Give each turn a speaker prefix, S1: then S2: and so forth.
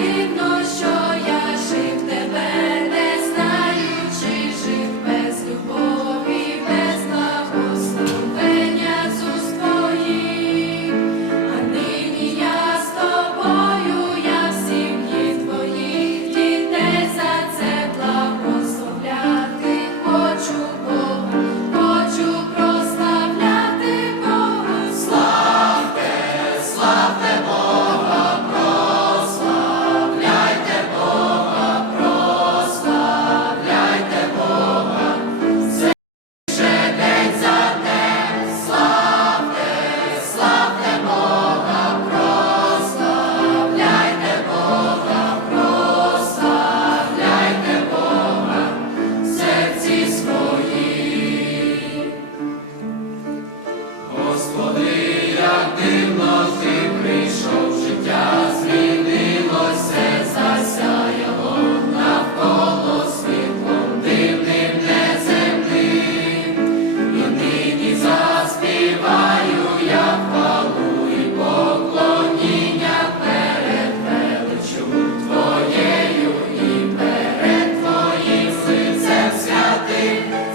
S1: He
S2: name.